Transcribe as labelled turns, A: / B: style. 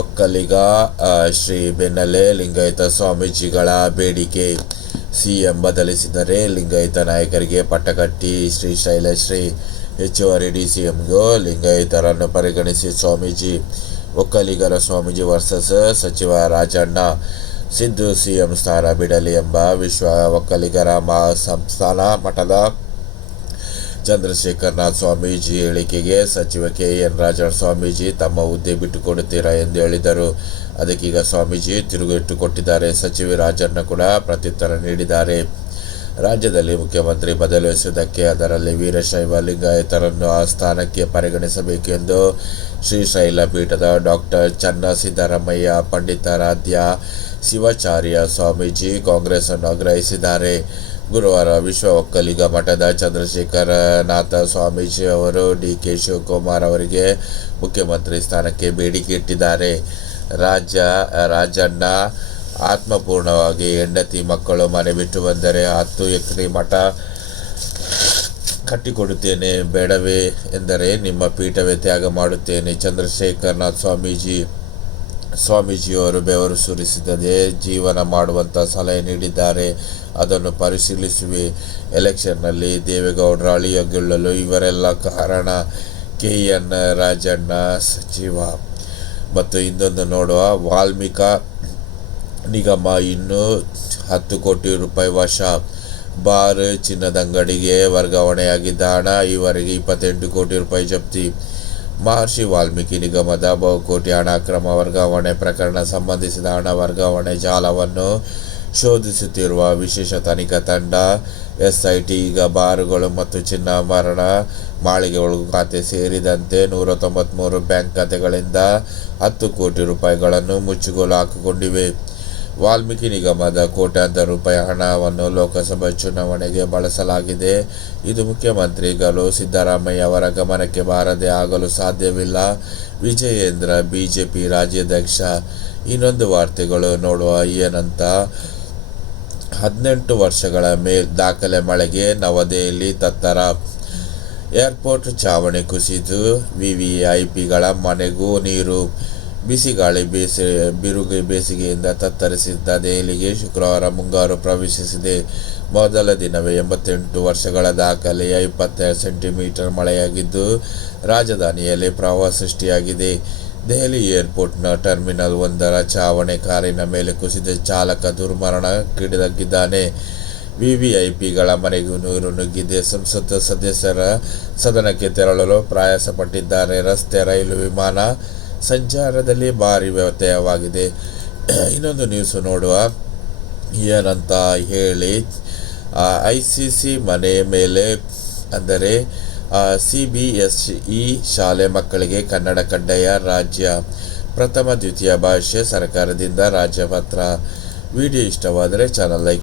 A: ಒಕ್ಕಲಿಗ ಶ್ರೀ ಬೆನ್ನಲೆ ಲಿಂಗಾಯತ ಸ್ವಾಮೀಜಿಗಳ ಬೇಡಿಕೆ. ಸಿಎಂ ಬದಲಿಸಿದರೆ ಲಿಂಗಾಯತ ನಾಯಕರಿಗೆ ಪಟ್ಟಕಟ್ಟಿ ಶ್ರೀ ಶೈಲಶ್ರೀ ಹೆಚ್ಚುವರಿ ಡಿ ಸಿ ಎಂಗೂ ಲಿಂಗಾಯತರನ್ನು ಪರಿಗಣಿಸಿ ಸ್ವಾಮೀಜಿ, ಒಕ್ಕಲಿಗರ ಸ್ವಾಮೀಜಿ ವರ್ಸಸ್ ಸಚಿವ ರಾಜಣ್ಣ ಸಿದ್ದು ಸಿಎಂ ಸ್ಥಾನ ಬಿಡಲಿ ಎಂಬ ವಿಶ್ವ ಒಕ್ಕಲಿಗರ ಮಹಾ ಸಂಸ್ಥಾನ ಮಠದ ಚಂದ್ರಶೇಖರನಾಥ್ ಸ್ವಾಮೀಜಿ ಹೇಳಿಕೆಗೆ ಸಚಿವ ಕೆ ಎನ್ ರಾಜಣ್ಣ ಸ್ವಾಮೀಜಿ ತಮ್ಮ ಹುದ್ದೆ ಬಿಟ್ಟುಕೊಡುತ್ತೀರಾ ಎಂದು ಹೇಳಿದರು. ಅದಕ್ಕೀಗ ಸ್ವಾಮೀಜಿ ತಿರುಗಿಟ್ಟು ಕೊಟ್ಟಿದ್ದಾರೆ ಸಚಿವ ರಾಜಣ್ಣ ಕೂಡ ಪ್ರತ್ಯುತ್ತರ ನೀಡಿದ್ದಾರೆ. ರಾಜ್ಯದಲ್ಲಿ ಮುಖ್ಯಮಂತ್ರಿ ಬದಲಿಸುವುದಕ್ಕೆ ಅದರಲ್ಲಿ ವೀರಶೈವ ಲಿಂಗಾಯತರನ್ನು ಆ ಸ್ಥಾನಕ್ಕೆ ಪರಿಗಣಿಸಬೇಕೆಂದು ಶ್ರೀಶೈಲ ಪೀಠದ ಡಾಕ್ಟರ್ ಚನ್ನ ಸಿದ್ದರಾಮಯ್ಯ, ಪಂಡಿತಾರಾಧ್ಯ ಶಿವಾಚಾರ್ಯ ಸ್ವಾಮೀಜಿ ಕಾಂಗ್ರೆಸ್ ಅನ್ನು ಆಗ್ರಹಿಸಿದ್ದಾರೆ. ಗುರುವಾರ ವಿಶ್ವ ಒಕ್ಕಲಿಗ ಮಠದ ಚಂದ್ರಶೇಖರನಾಥ ಸ್ವಾಮೀಜಿ ಅವರು ಡಿ ಕೆ ಶಿವಕುಮಾರ್ ಅವರಿಗೆ ಮುಖ್ಯಮಂತ್ರಿ ಸ್ಥಾನಕ್ಕೆ ಬೇಡಿಕೆ ಇಟ್ಟಿದ್ದಾರೆ. ರಾಜ್ಯ, ರಾಜಣ್ಣ ಆತ್ಮಪೂರ್ಣವಾಗಿ ಹೆಂಡತಿ ಮಕ್ಕಳು ಮನೆ ಬಿಟ್ಟು ಬಂದರೆ ಹತ್ತು ಎಕರೆ ಮಠ ಕಟ್ಟಿಕೊಡುತ್ತೇನೆ, ಬೇಡವೇ ಎಂದರೆ ನಿಮ್ಮ ಪೀಠವೇ ತ್ಯಾಗ ಮಾಡುತ್ತೇನೆ, ಚಂದ್ರಶೇಖರನಾಥ್ ಸ್ವಾಮೀಜಿ. ಸ್ವಾಮೀಜಿಯವರು ಬೆವರು ಸುರಿಸಿದದೇ ಜೀವನ ಮಾಡುವಂಥ ಸಲಹೆ ನೀಡಿದ್ದಾರೆ. ಅದನ್ನು ಪರಿಶೀಲಿಸುವೆ. ಎಲೆಕ್ಷನ್ನಲ್ಲಿ ದೇವೇಗೌಡರ ಅಳಿಯಗೊಳ್ಳಲು ಇವರೆಲ್ಲ ಕಾರಣ ಕೆ ಎನ್ ರಾಜಣ್ಣ ಸಚಿವ. ಮತ್ತು ಇನ್ನೊಂದು ನೋಡುವ. ವಾಲ್ಮೀಕ ನಿಗಮ ಇನ್ನೂ ಹತ್ತು ಕೋಟಿ ರೂಪಾಯಿ ವಶ. ಬಾರ್ ಚಿನ್ನದಂಗಡಿಗೆ ವರ್ಗಾವಣೆಯಾಗಿದ್ದ ಹಣ, ಈವರೆಗೆ ಇಪ್ಪತ್ತೆಂಟು ಕೋಟಿ ರೂಪಾಯಿ ಜಪ್ತಿ. ಮಹರ್ಷಿ ವಾಲ್ಮೀಕಿ ನಿಗಮದ ಬಹುಕೋಟಿ ಹಣ ಅಕ್ರಮ ವರ್ಗಾವಣೆ ಪ್ರಕರಣ ಸಂಬಂಧಿಸಿದ ಹಣ ವರ್ಗಾವಣೆ ಜಾಲವನ್ನು ಶೋಧಿಸುತ್ತಿರುವ ವಿಶೇಷ ತನಿಖಾ ತಂಡ, ಎಸ್ಐಟಿ, ಈಗ ಬಾರುಗಳು ಮತ್ತು ಚಿನ್ನಾಭರಣ ಮಾಳಿಗೆಗಳು ಖಾತೆ ಸೇರಿದಂತೆ ನೂರ ತೊಂಬತ್ತ್ಮೂರು ಬ್ಯಾಂಕ್ ಖಾತೆಗಳಿಂದ ಹತ್ತು ಕೋಟಿ ರೂಪಾಯಿಗಳನ್ನು ಮುಚ್ಚುಗೋಲು ಹಾಕಿಕೊಂಡಿವೆ. ವಾಲ್ಮೀಕಿ ನಿಗಮದ ಕೋಟ್ಯಾಂತರ ರೂಪಾಯಿ ಹಣವನ್ನು ಲೋಕಸಭೆ ಚುನಾವಣೆಗೆ ಬಳಸಲಾಗಿದೆ. ಇದು ಮುಖ್ಯಮಂತ್ರಿಗಳು ಸಿದ್ದರಾಮಯ್ಯ ಅವರ ಗಮನಕ್ಕೆ ಬಾರದೆ ಆಗಲು ಸಾಧ್ಯವಿಲ್ಲ. ವಿಜಯೇಂದ್ರ, ಬಿಜೆಪಿ ರಾಜ್ಯಾಧ್ಯಕ್ಷ, ಇನ್ನೊಂದು ವಾರ್ತೆಗಳು ನೋಡುವ ಏನಂತ. ಹದಿನೆಂಟು ವರ್ಷಗಳ ಮೇಲ್ ದಾಖಲೆ ಮಳೆಗೆ ನವದೆಹಲಿ ತತ್ತರ. ಏರ್ಪೋರ್ಟ್ ಚಾವಣಿ ಕುಸಿದು, ವಿವಿಐಪಿಗಳ ಮನೆಗೂ ನೀರು. ಬಿಸಿಗಾಳಿ ಬೇಸಿ, ಬಿರುಗೆ ಬೇಸಿಗೆಯಿಂದ ತತ್ತರಿಸಿದ್ದ ದೆಹಲಿಗೆ ಶುಕ್ರವಾರ ಮುಂಗಾರು ಪ್ರವೇಶಿಸಿದೆ. ಮೊದಲ ದಿನವೇ ಎಂಬತ್ತೆಂಟು ವರ್ಷಗಳ ದಾಖಲೆಯ ಇಪ್ಪತ್ತೆರಡು ಸೆಂಟಿಮೀಟರ್ ಮಳೆಯಾಗಿದ್ದು, ರಾಜಧಾನಿಯಲ್ಲಿ ಪ್ರವಾಹ ಸೃಷ್ಟಿಯಾಗಿದೆ. ದೆಹಲಿ ಏರ್ಪೋರ್ಟ್ನ ಟರ್ಮಿನಲ್ ಒಂದರ ಚಾವಣೆ ಕಾರಿನ ಮೇಲೆ ಕುಸಿದ ಚಾಲಕ ದುರ್ಮರಣ ಕಿಡಿದಗಿದ್ದಾನೆ ವಿವಿಐಪಿಗಳ ಮನೆಗೂ ನೀರು ನುಗ್ಗಿದೆ. ಸಂಸತ್ ಸದಸ್ಯರ ಸದನಕ್ಕೆ ತೆರಳಲು ಪ್ರಯಾಸಪಟ್ಟಿದ್ದಾರೆ ರಸ್ತೆ, ರೈಲು, ವಿಮಾನ ಸಂಚಾರದಲ್ಲಿ ಭಾರಿ ವ್ಯತ್ಯಯವಾಗಿದೆ. ಇನ್ನೊಂದು ನ್ಯೂಸ್ ನೋಡುವ. ಏನಂತ ಹೇಳಿ ಐ ಸಿ ಸಿ ಮನೆ ಮೇಲೆ, ಅಂದರೆ ಸಿ ಬಿ ಎಸ್ ಇ ಶಾಲೆ ಮಕ್ಕಳಿಗೆ ಕನ್ನಡ ಕಡ್ಡಾಯ ರಾಜ್ಯ ಪ್ರಥಮ ದ್ವಿತೀಯ ಭಾಷೆ ಸರ್ಕಾರದಿಂದ ರಾಜ್ಯಪತ್ರ ವಿಡಿಯೋ ಇಷ್ಟವಾದರೆ ಚಾನಲ್ ಲೈಕ್